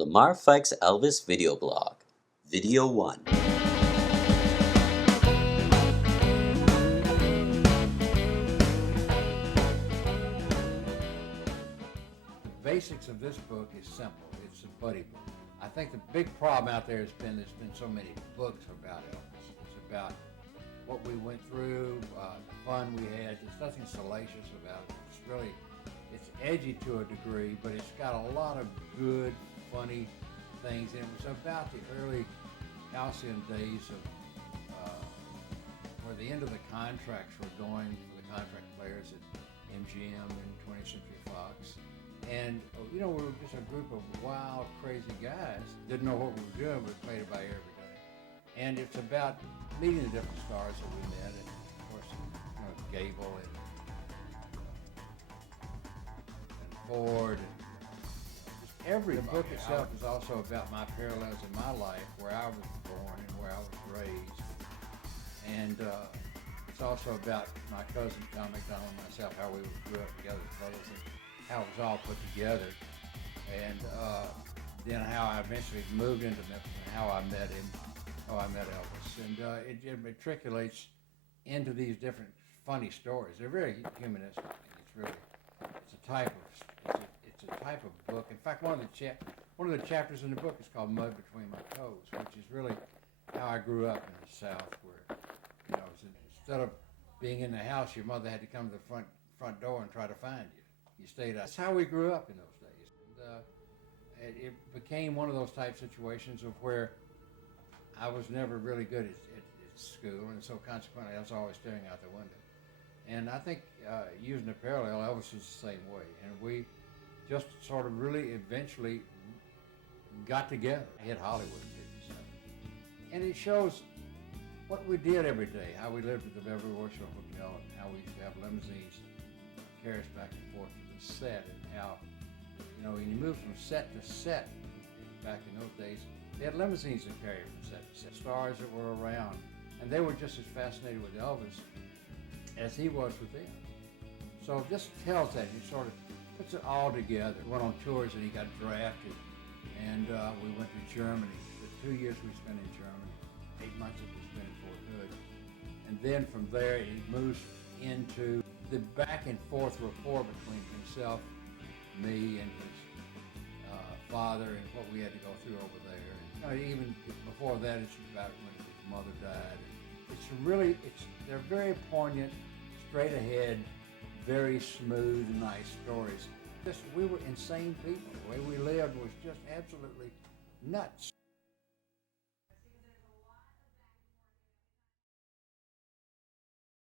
Lamar Fike's Elvis video blog. Video 1. The basics of this book is simple. It's a buddy book. I think the big problem out there has been there's been so many books about Elvis. It's about what we went through, the fun we had. There's nothing salacious about it. It's edgy to a degree, but it's got a lot of good, funny things. And it was about the early halcyon days of where the end of the contracts were going for the contract players at MGM and 20th Century Fox. And, we were just a group of wild, crazy guys. Didn't know what we were doing, but played it by ear every day. And it's about meeting the different stars that we met. And, of course, Gable and Ford and just everybody. The book itself is also about my parallels in my life, where I was born and where I was raised. And it's also about my cousin Tom McDonald and myself, how we grew up together as brothers, and how it was all put together, and then how I eventually moved into Memphis and how I met him, how I met Elvis, and it matriculates into these different funny stories. They're very humanistic, and it's a type of book. In fact, one of the chapters in the book is called "Mud Between My Toes," which is really how I grew up in the South, where instead of being in the house, your mother had to come to the front door and try to find you. You stayed out. That's how we grew up in those days. And, it became one of those type situations of where I was never really good at school, and so consequently I was always staring out the window. And I think using a parallel, Elvis was the same way. And we just sort of really eventually got together, hit Hollywood in '57. And it shows what we did every day, how we lived at the Beverly Worship Hotel, and how we used to have limousines carry us back and forth to the set, and how, when you moved from set to set back in those days, they had limousines that carried from set to set, stars that were around, and they were just as fascinated with Elvis as he was with them. So this tells that, he sort of puts it all together. We went on tours and he got drafted, and we went to Germany. The 2 years we spent in Germany, 8 months that we spent in Fort Hood. And then from there, he moves into the back and forth rapport between himself, me, and his father, and what we had to go through over there. And, even before that, it's about when his mother died. They're very poignant, straight ahead, very smooth, nice stories. We were insane people. The way we lived was just absolutely nuts.